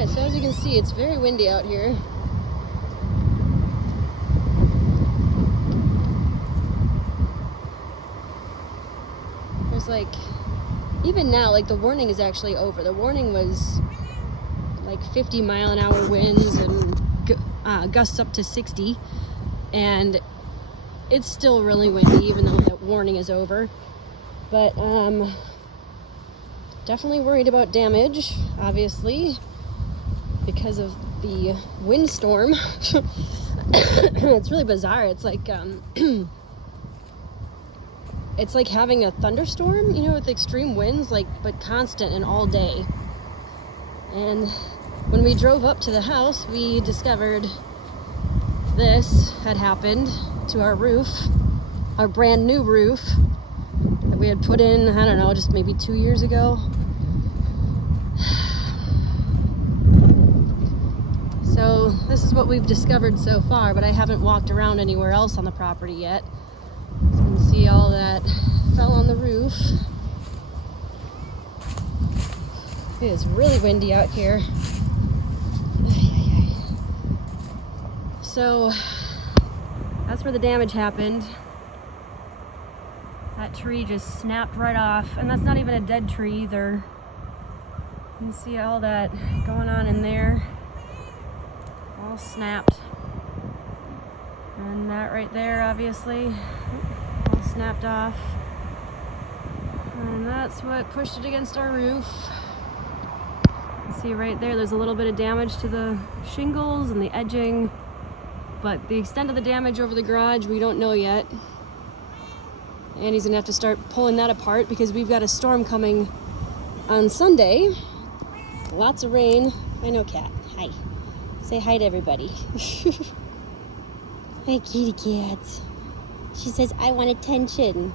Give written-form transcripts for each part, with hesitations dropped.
Alright, so as you can see, it's very windy out here. There's like, even now, like the warning is actually over. The warning was like 50-mile-an-hour winds and gusts up to 60. And it's still really windy, even though that warning is over. But definitely worried about damage, obviously, because of the windstorm. It's really bizarre. It's like it's like having a thunderstorm, you know, with extreme winds, like, but constant and all day. And when we drove up to the house, we discovered this had happened to our roof, our brand new roof that we had put in, I don't know, just maybe 2 years ago. So this is what we've discovered so far, but I haven't walked around anywhere else on the property yet. So you can see all that fell on the roof. It is really windy out here. So that's where the damage happened. That tree just snapped right off, and that's not even a dead tree either. You can see all that going on in there. All snapped. And that right there, obviously, all snapped off. And that's what pushed it against our roof. You can see right there, there's a little bit of damage to the shingles and the edging. But the extent of the damage over the garage, we don't know yet. And he's gonna have to start pulling that apart because we've got a storm coming on Sunday. Lots of rain. I know, Cat. Hi. Say hi to everybody. Hi, kitty cat. She says, I want attention.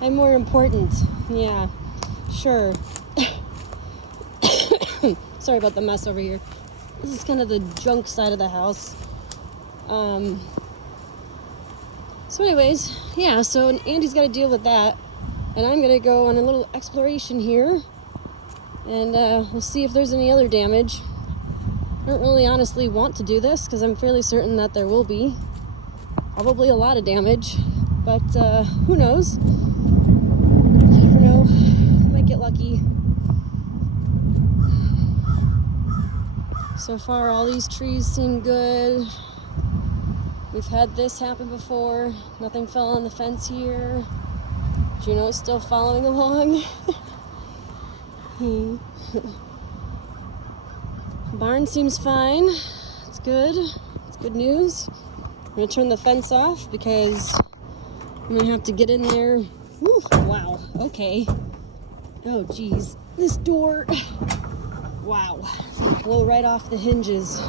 I'm more important. Yeah, sure. Sorry about the mess over here. This is kind of the junk side of the house. So anyways, yeah, so Andy's got to deal with that. And I'm going to go on a little exploration here. And we'll see if there's any other damage. I don't really honestly want to do this because I'm fairly certain that there will be. Probably a lot of damage. But who knows? You never know. Might get lucky. So far, all these trees seem good. We've had this happen before. Nothing fell on the fence here. Juno's still following along. Barn seems fine. It's good. It's good news. I'm gonna turn the fence off because I'm gonna have to get in there. Woo, wow, okay. Oh geez, this door. Wow, it's gonna blow right off the hinges.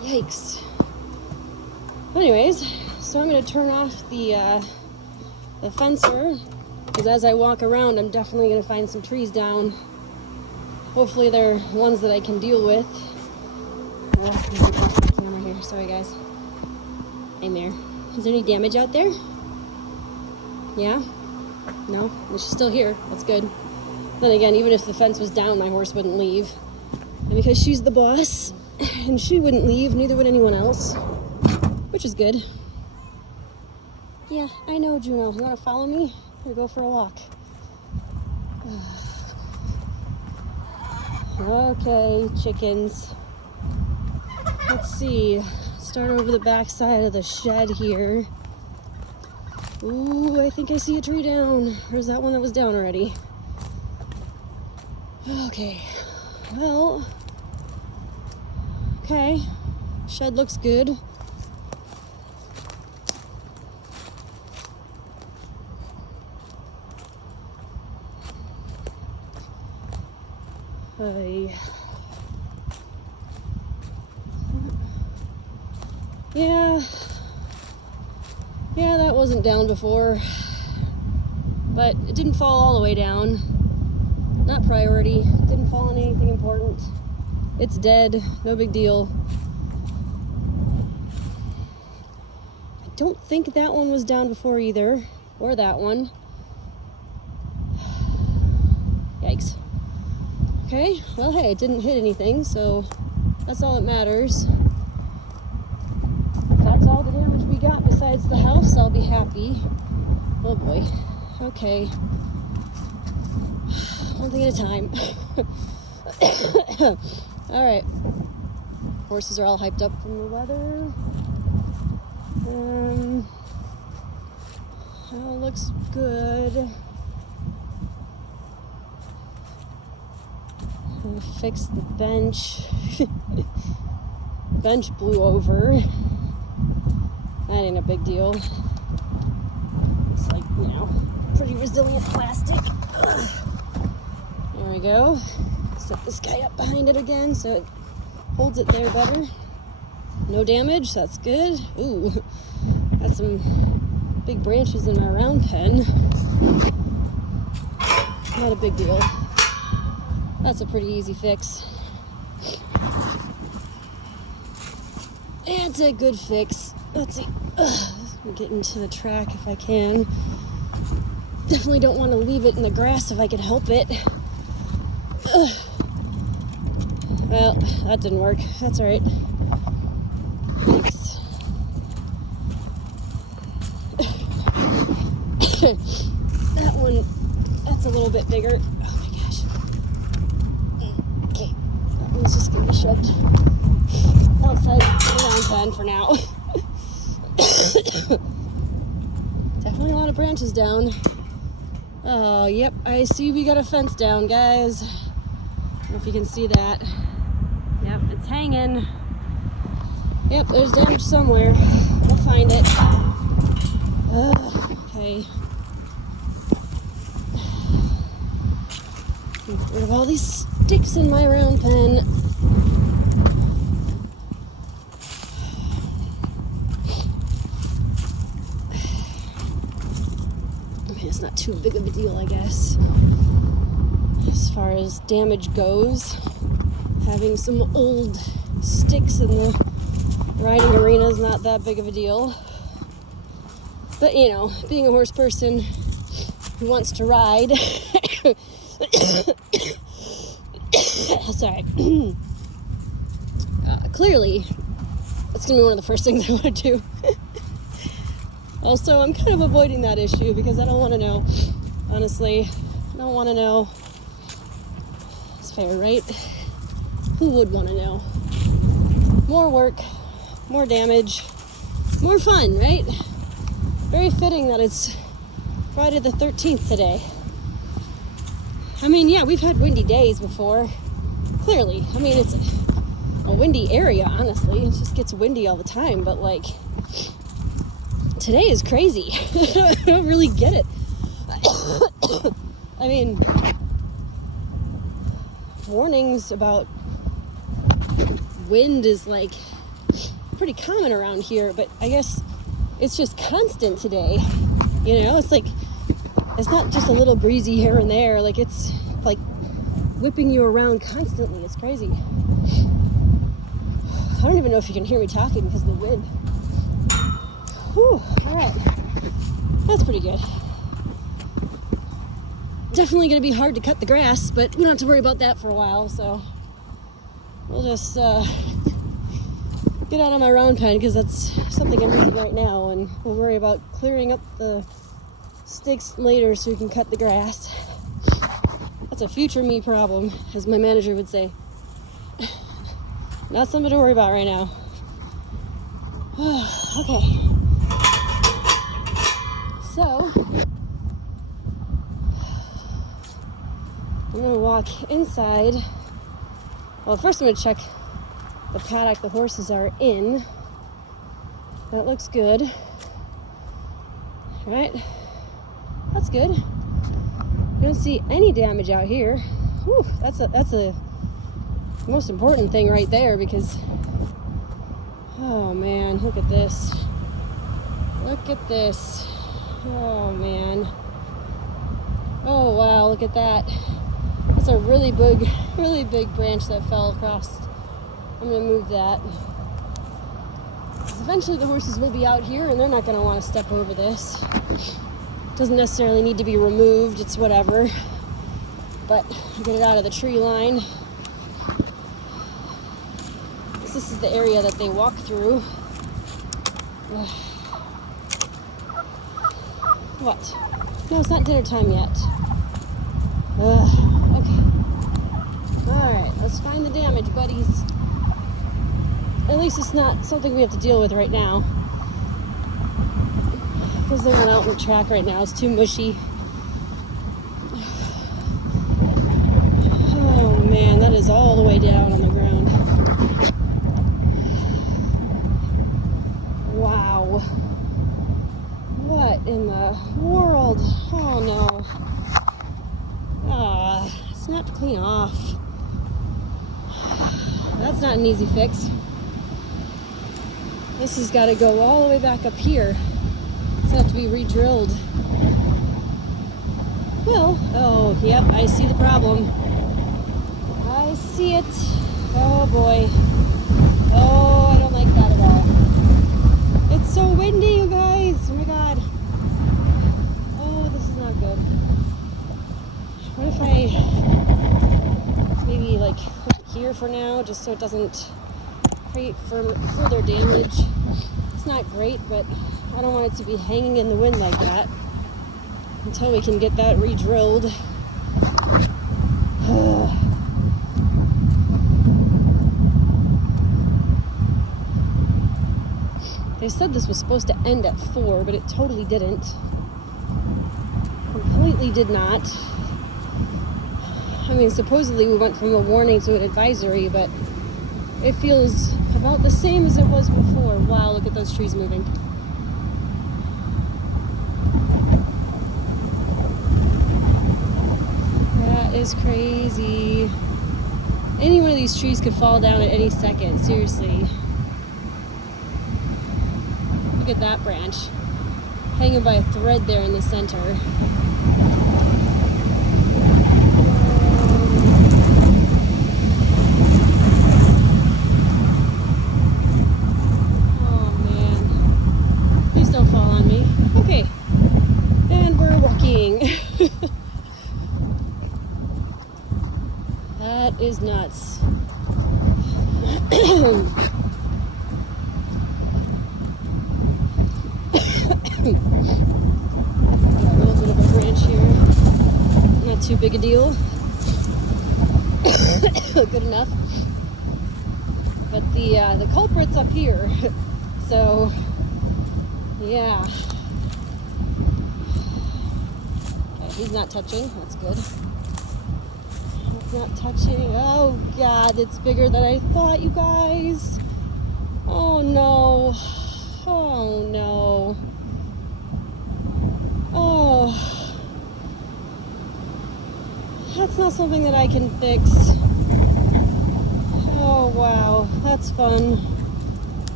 Yikes. Anyways, so I'm gonna turn off the fencer because as I walk around, I'm definitely gonna find some trees down. Hopefully they're ones that I can deal with. Oh, I'm gonna get off the camera here. Sorry guys. Hey Mare. Is there any damage out there? Yeah? No? Well, she's still here. That's good. Then again, even if the fence was down, my horse wouldn't leave. And because she's the boss, and she wouldn't leave, neither would anyone else. Which is good. Yeah, I know, Juno. You want to follow me? Or go for a walk? Okay, chickens. Let's see. Start over the back side of the shed here. Ooh, I think I see a tree down. Or is that one that was down already? Okay. Well. Okay. Shed looks good. Yeah, that wasn't down before, but it didn't fall all the way down. Not priority. Didn't fall on anything important. It's dead. No big deal. I don't think that one was down before either, or that one. Yikes. Okay, well, hey, it didn't hit anything, so that's all that matters. If that's all the damage we got besides the house, I'll be happy. Oh boy. Okay. One thing at a time. All right. Horses are all hyped up from the weather. All looks good. I fixed the bench. Bench blew over. That ain't a big deal. It's like, you know, pretty resilient plastic. There we go. Set this guy up behind it again so it holds it there better. No damage, that's good. Ooh, got some big branches in my round pen. Not a big deal. That's a pretty easy fix. It's a good fix. Let's see. Get into the track if I can. Definitely don't want to leave it in the grass if I can help it. Well, that didn't work. That's all right. Thanks. That one, that's a little bit bigger. Oh my gosh. Okay, that one's just gonna be shoved outside the round pen for now. Definitely a lot of branches down. Oh, yep, I see we got a fence down, guys. I don't know if you can see that. Yep, it's hanging. Yep, there's damage somewhere. We'll find it. Okay. Get rid of all these sticks in my round pen. It's not too big of a deal, I guess. As far as damage goes, having some old sticks in the riding arena is not that big of a deal. But, you know, being a horse person who wants to ride, sorry, clearly, that's going to be one of the first things I want to do. Also, I'm kind of avoiding that issue because I don't want to know. Honestly, I don't want to know. It's fair, right? Who would want to know? More work, more damage, more fun, right? Very fitting that it's Friday the 13th today. I mean, yeah, we've had windy days before. Clearly. I mean, it's a windy area, honestly. It just gets windy all the time, but like, today is crazy. I don't really get it. I mean, warnings about wind is like pretty common around here, but I guess it's just constant today. You know, it's like, it's not just a little breezy here and there. Like, it's like whipping you around constantly. It's crazy. I don't even know if you can hear me talking because of the wind. Whew, all right. That's pretty good. Definitely going to be hard to cut the grass, but we don't have to worry about that for a while, so we'll just get out of my round pen because that's something I'm using right now, and we'll worry about clearing up the sticks later so we can cut the grass. That's a future me problem, as my manager would say. Not something to worry about right now. Okay. So, I'm gonna walk inside. Well, first I'm gonna check the paddock the horses are in. That looks good. All right, that's good. I don't see any damage out here. Whew, that's a most important thing right there, because, oh man, look at this. Look at this. Oh man. Oh wow, look at that. That's a really big branch that fell across. I'm gonna move that. 'Cause eventually the horses will be out here and they're not gonna want to step over this. Doesn't necessarily need to be removed, it's whatever. but get it out of the tree line. This is the area that they walk through. What? No, it's not dinner time yet. Okay. Alright, let's find the damage, buddies. At least it's not something we have to deal with right now. Because they're not out on the track right now. It's too mushy. Oh man, that is all the way down on the ground. Wow. What in the world? Oh no. It's not clean off. That's not an easy fix. This has got to go all the way back up here. It's going to have to be re-drilled. Well, oh, yep, I see the problem. I see it. Oh boy. Oh, I don't like that at all. It's so windy, you guys. Oh my god. Oh, this is not good. What if I maybe like put it here for now, just so it doesn't create further damage? It's not great, but I don't want it to be hanging in the wind like that until we can get that re-drilled. They said this was supposed to end at 4, but it totally didn't. Completely did not. I mean, supposedly we went from a warning to an advisory, but it feels about the same as it was before. Wow, look at those trees moving. That is crazy. Any one of these trees could fall down at any second, seriously. Look at that branch, hanging by a thread there in the center. That is nuts. A little bit of a branch here. Not too big a deal. Good enough. But the culprit's up here. So yeah. Okay, he's not touching. That's good. Not touching. Oh god, it's bigger than I thought, you guys. Oh no. Oh no. Oh, that's not something that I can fix. Oh wow, that's fun.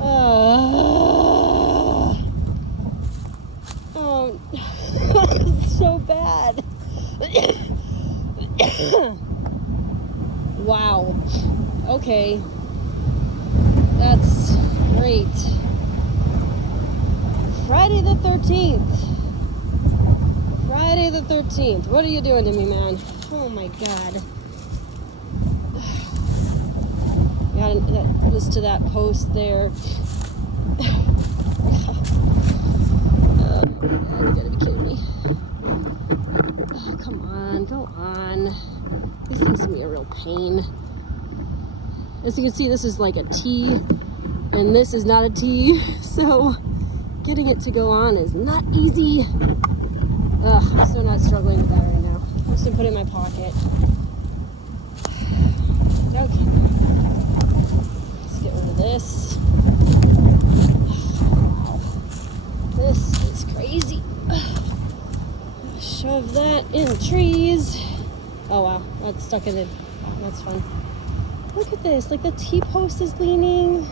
Oh, it's so bad. Wow. Okay. That's great. Friday the 13th. Friday the 13th. What are you doing to me, man? Oh my god. That was to that post there. Oh my god, you gotta be kidding me. Oh, come on, go on. These things can be a real pain. As you can see, this is like a T, and this is not a T, so getting it to go on is not easy. Ugh, I'm so not struggling with that right now. I'm just gonna put it in my pocket. Okay. Let's get rid of this. This is crazy. Shove that in the trees. Oh wow, that's stuck in it. That's fun. Look at this, like the T-post is leaning.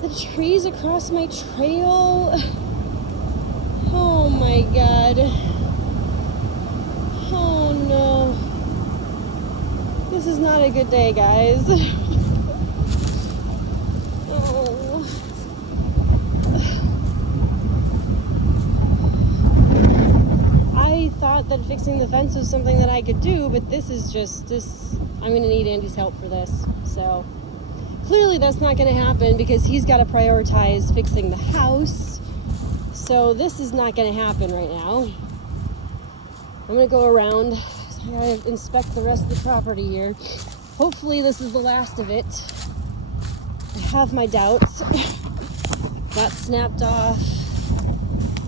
The trees across my trail. Oh my god. Oh no. This is not a good day, guys. Oh. I thought Not that fixing the fence was something that I could do, but this is just, I'm going to need Andy's help for this. So clearly that's not going to happen because he's got to prioritize fixing the house. So this is not going to happen right now. I'm going to go around. I got to inspect the rest of the property here. Hopefully this is the last of it. I have my doubts. That snapped off.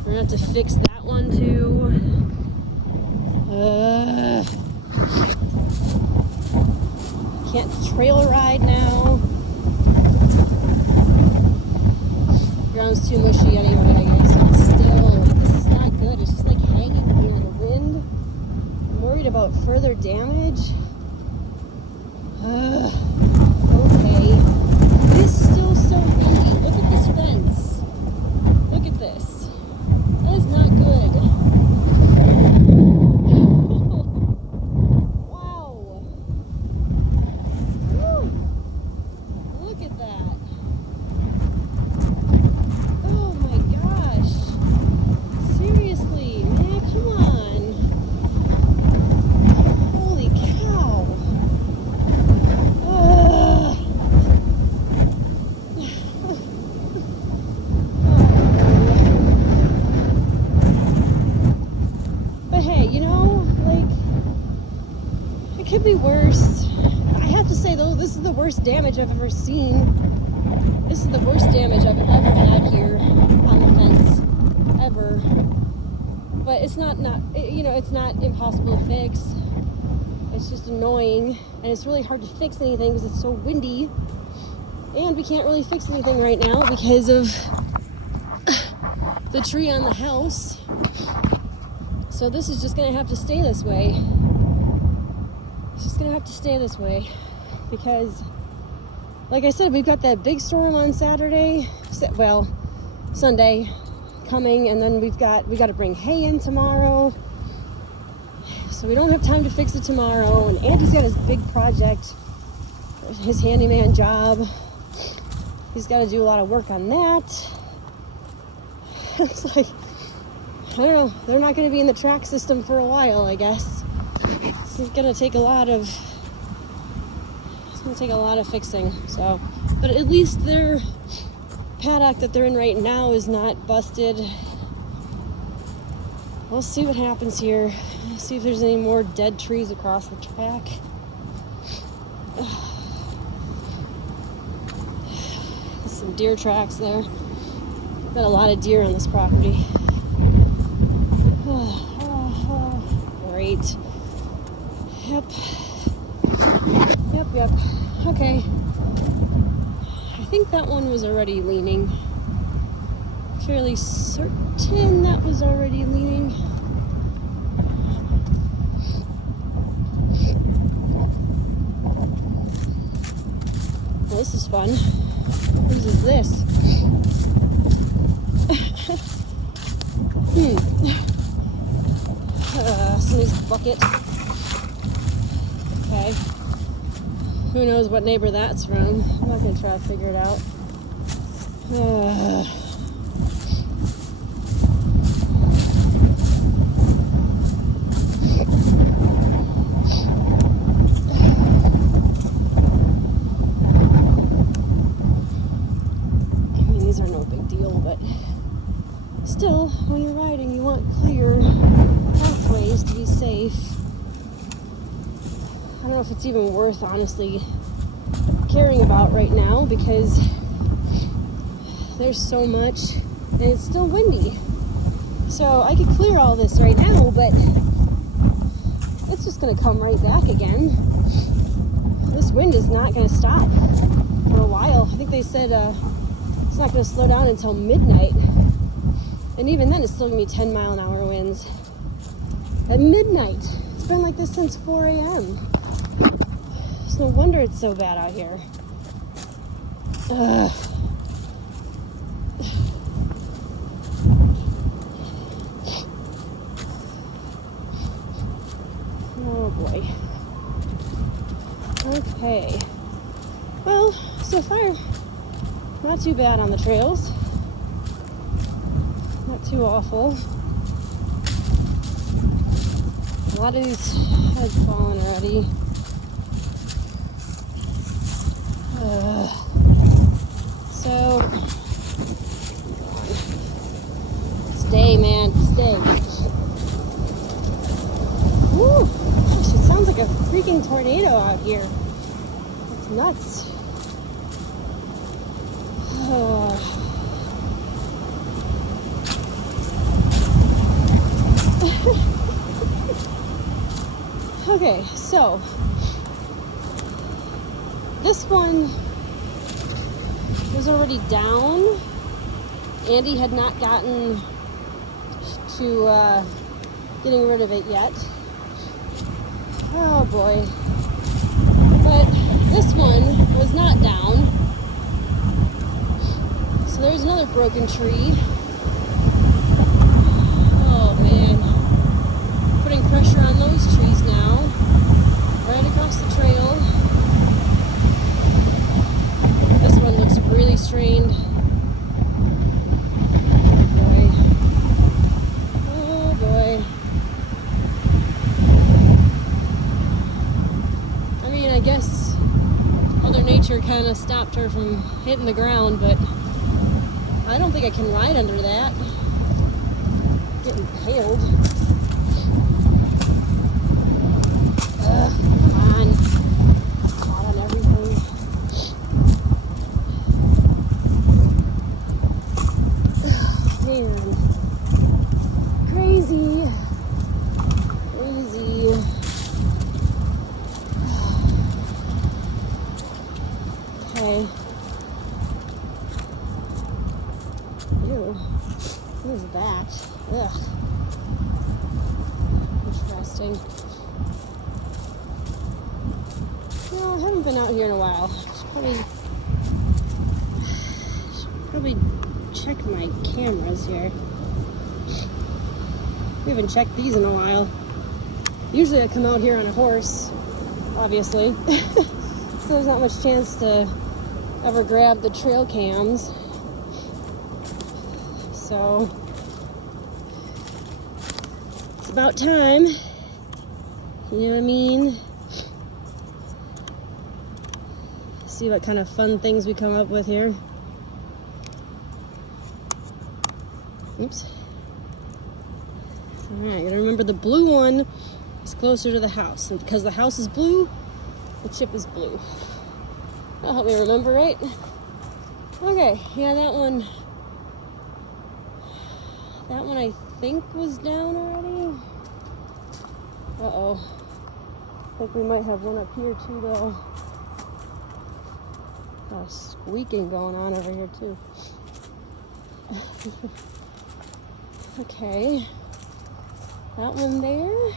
We're going to have to fix that one too. Can't trail ride now. Ground's too mushy anyway, so it's still, this is not good. It's just like hanging here in the wind. I'm worried about further damage. Okay. This is still so windy. Look at this fence. Look at this. That is not good. Wow. Woo. Look at that. Oh my gosh. Seriously, man, come on. Holy cow. But hey, you know, like, it could be worse. I have to say though, this is the worst damage I've ever seen. This is the worst damage I've ever had here on the fence, ever. But it's not it's not impossible to fix. It's just annoying, and it's really hard to fix anything because it's so windy. And we can't really fix anything right now because of the tree on the house. So this is just gonna have to stay this way. It's just gonna have to stay this way because, like I said, we've got that big storm on Sunday coming, and then we got to bring hay in tomorrow. So we don't have time to fix it tomorrow. And Andy's got his big project, his handyman job. He's got to do a lot of work on that. It's like, I don't know, they're not going to be in the track system for a while, I guess. It's going to take a lot of fixing. So, but at least their paddock that they're in right now is not busted. We'll see what happens here. See if there's any more dead trees across the track. Some deer tracks there. Got a lot of deer on this property. Great. Yep. Okay. I think that one was already leaning. Fairly certain that was already leaning. Well, this is fun. What is this? Somebody's bucket. Okay. Who knows what neighbor that's from? I'm not going to try to figure it out. I mean, these are no big deal, but still, when you're riding, you want clear pathways to be safe. I don't know if it's even worth, honestly, caring about right now because there's so much and it's still windy. So I could clear all this right now, but it's just going to come right back again. This wind is not going to stop for a while. I think they said it's not going to slow down until midnight. And even then, it's still going to be 10-mile-an-hour winds. At midnight. It's been like this since 4 a.m. It's no wonder it's so bad out here. Ugh. Oh boy. Okay. Well, so far, not too bad on the trails. Not too awful. A lot of these heads falling already. So, stay, man, stay. Woo! Gosh, it sounds like a freaking tornado out here. It's nuts. Oh. Okay, so this one was already down. Andy had not gotten to getting rid of it yet. Oh boy. But this one was not down. So there's another broken tree. Oh man. Putting pressure on those trees now. Right across the trail. This one looks really strained. Oh boy. I mean, I guess Mother Nature kind of stopped her from hitting the ground, but I don't think I can ride under that. Getting impaled. Come on. Caught on everything. Man. Crazy. Crazy. Okay. Ew. What is that? Ugh. Interesting. Well, I haven't been out here in a while. Should probably check my cameras here. We haven't checked these in a while. Usually I come out here on a horse, obviously. So there's not much chance to ever grab the trail cams. So it's about time. You know what I mean? See what kind of fun things we come up with here. Oops. Alright, gotta remember the blue one is closer to the house. And because the house is blue, the chip is blue. That'll help me remember, right? Okay, yeah, that one I think was down already. Uh-oh. I think we might have one up here too, though. Got a squeaking going on over here too. Okay. That one there.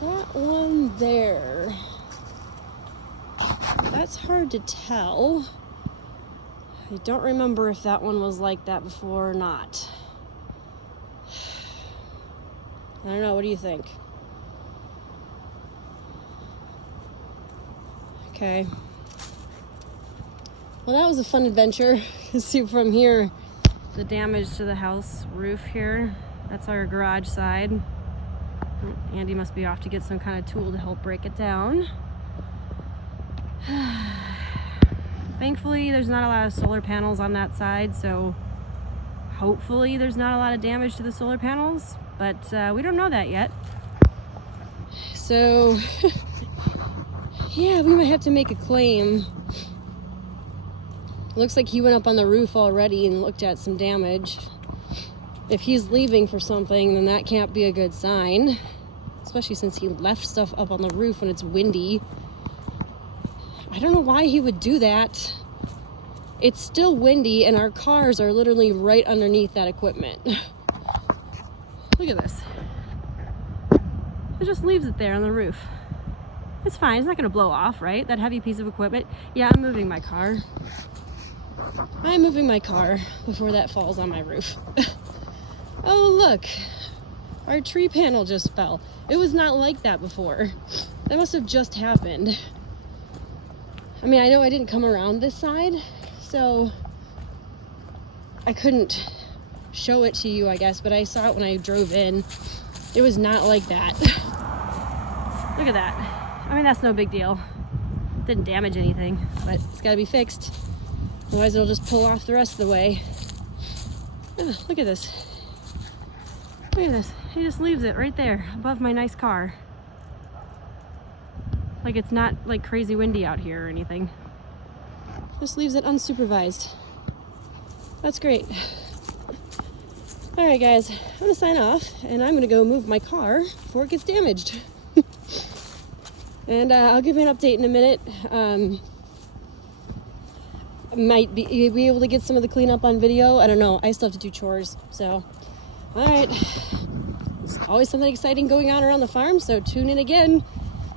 That one there. That's hard to tell. I don't remember if that one was like that before or not. I don't know, what do you think? Okay. Well, that was a fun adventure. You see from here the damage to the house roof here. That's our garage side. Andy must be off to get some kind of tool to help break it down. Thankfully, there's not a lot of solar panels on that side, so hopefully there's not a lot of damage to the solar panels, but we don't know that yet. So, yeah, we might have to make a claim. Looks like he went up on the roof already and looked at some damage. If he's leaving for something, then that can't be a good sign, especially since he left stuff up on the roof when it's windy. I don't know why he would do that. It's still windy and our cars are literally right underneath that equipment. Look at this. It just leaves it there on the roof. It's fine, it's not gonna blow off, right? That heavy piece of equipment. Yeah, I'm moving my car. I'm moving my car before that falls on my roof. Oh, look. Our tree panel just fell. It was not like that before. That must have just happened. I mean, I know I didn't come around this side, so I couldn't show it to you, I guess, but I saw it when I drove in. It was not like that. Look at that. I mean, that's no big deal. Didn't damage anything, but it's got to be fixed. Otherwise, it'll just pull off the rest of the way. Oh, look at this. Look at this. He just leaves it right there above my nice car. Like it's not like crazy windy out here or anything. Just leaves it unsupervised. That's great. All right, guys, I'm gonna sign off and I'm gonna go move my car before it gets damaged. And I'll give you an update in a minute. Might be able to get some of the cleanup on video. I don't know. I still have to do chores. So, all right. There's always something exciting going on around the farm, so tune in again.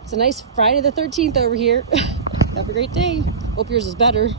It's a nice Friday the 13th over here. Have a great day. Hope yours is better.